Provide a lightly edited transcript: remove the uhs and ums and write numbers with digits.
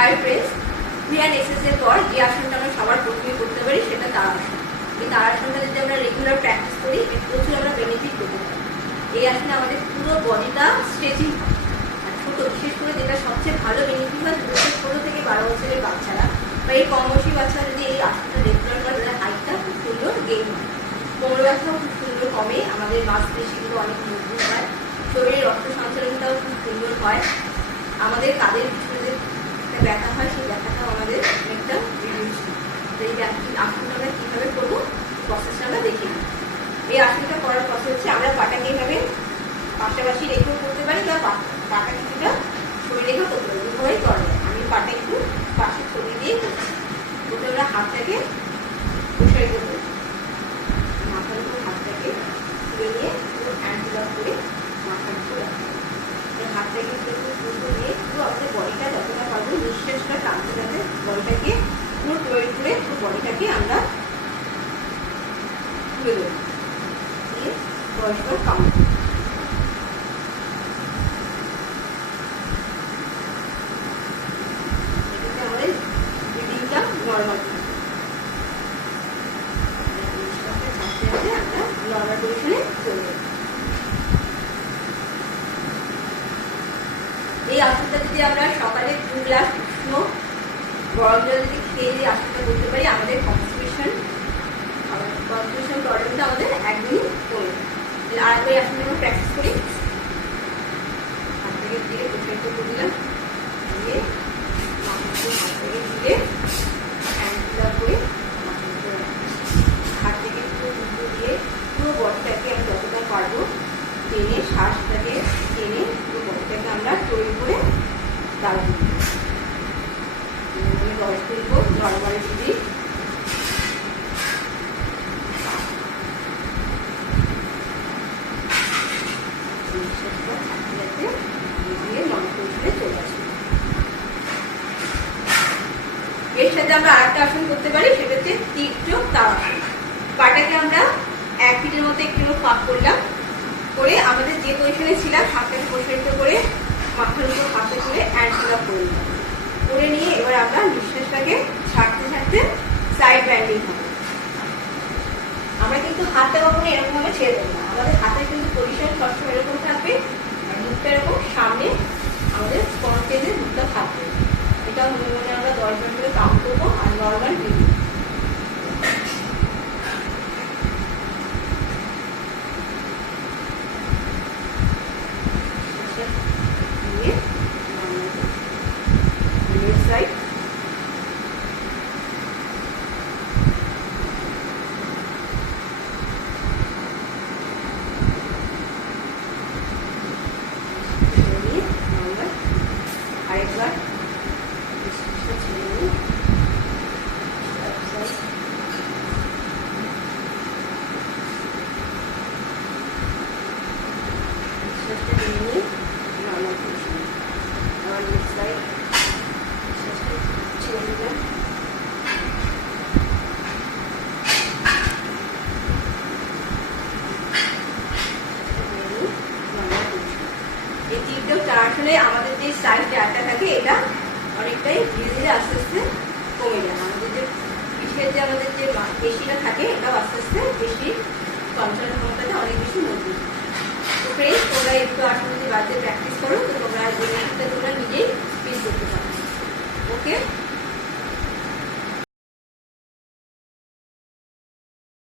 Hi friends, ক্রিয়ান এক্সারসাইজের পর যে আসনটা আমরা সবার প্রথমে করতে পারি সেটা তাড়াসন। এই তাড়াসনটা যদি আমরা রেগুলার প্র্যাকটিস করি প্রচুর আমরা বেনিফিট পেতে পারি। এই আসনে আমাদের পুরো বডিটা স্ট্রেচিং হয়। আর ছোট, বিশেষ করে যেটা সবচেয়ে ভালো বেনিফিট হয়, ছোট থেকে 12 বছরের বাচ্চারা বা এই কম বয়সী বাচ্চারা যদি এই আসনটা রেগুলার করে তাদের হাইটটা খুব সুন্দর গেইন হয়, কোমর ব্যথাও খুব সুন্দর কমে, আমাদের মাংসপেশিগুলো অনেক মজবুত হয়, শরীরের রক্ত সঞ্চালনটাও খুব সুন্দর হয়, আমাদের কাদের পিছনে যে ব্যথা হয় সেই ব্যথাটাও আমাদের অনেকটা রিডিউস হয়। তো এই আসনটা আমরা কীভাবে করবো প্রসেসটা আমরা দেখে নিই। এই আসনটা করার প্রসেস হচ্ছে আমরা পাটাকে এইভাবে পাশাপাশি রেখেও করতে পারি বা পাটা কিছুটা সরিয়ে রেখেও করতে পারি, দুভাবেই করা যায়। আমি পাটা একটু পাশে সরিয়ে দিয়ে করছি। প্রথমে আমরা হাতটাকে প্রসারিত করি, মাথার উপর হাতটাকে তুলে নিয়ে পুরো হ্যান্ড আপ করে মাথার উপর রাখি। হাতটাকে পুরো দিয়ে পুরো আমাদের বডিটা যতটা পারবো নিঃশ্বাসটা টানতে টানতে বডিটাকে পুরো তৈরি করে পুরো বডিটাকে আমরা তুলে দেবো, দিয়ে 10 বার কাউন্ট। এটাতে আমাদের ব্রিদিংটা নর্মাল থাকে, আমরা নর্মাল পজিশনে চলে যাবো। এই আসনটা যদি আমরা সকালে 2 গ্লাস উষ্ণ গরম জল যদি খেয়ে দিয়ে আসনটা করতে পারি, আমাদের কনস্টিপেশন প্রবলেমটা আমাদের একদমই কমে যায়। আর একবার আসনটা আমরা প্র্যাকটিস করি। হাত থেকে দিয়ে প্রসারিত করে দিলাম, দিয়ে হাত থেকে দিয়ে হ্যান্ড করে হাত থেকে পুরো দিয়ে পুরো বডিটাকে আমি যতটা পারবো টেনে, শ্বাসটাকে টেনে পুরো বডিটাকে আমরা তৈরি করে দাঁড়াবো। 10 তুলবো নর্মাল যদি এর সাথে আমরা আরেকটা আসন করতে পারি, সেটা হচ্ছে তীর্যক তাড়াসন। পাটাকে আমরা 1 ফিটের মতো একটু ফাঁক করলাম, করে আমাদের যে পজিশনে ছিলাম হাতটাকে প্রসারিত করে মাথার উপর হাতে করে হ্যান্ড আপ করে নিলাম। করে নিয়ে এবার আমরা নিঃশ্বাসটাকে ছাড়তে ছাড়তে সাইড ব্যান্ডিং হবে। আমরা কিন্তু হাতটা কখনো এরকম ভাবে ছেড়ে দেবো না, আমাদের হাতের কিন্তু পজিশন সবসময় এরকম থাকবে, আর মুখটা এরকম সামনে আমাদের কনফিডেন্সের মুখটা থাকবে। এটা মনে মনে আমরা 10 বার করে কাউন্ট করবো। আর নর্মাল ব্রিদিং, আরেকবার আসলে আমাদের যে সাইড জায়গাটা থাকে এটা অনেকটাই ধীরে ধীরে আস্তে আস্তে কমে যায়। আমাদের যে পিঠের যে আমাদের যে পেশিটা থাকে এটাও আস্তে আস্তে পেশি সঞ্চালন ক্ষমতাটা অনেক বেশি মজবুত। তো ফ্রেন্ডস, তোমরা একটু আসলে যদি বাড়িতে প্র্যাকটিস করো তো তোমরা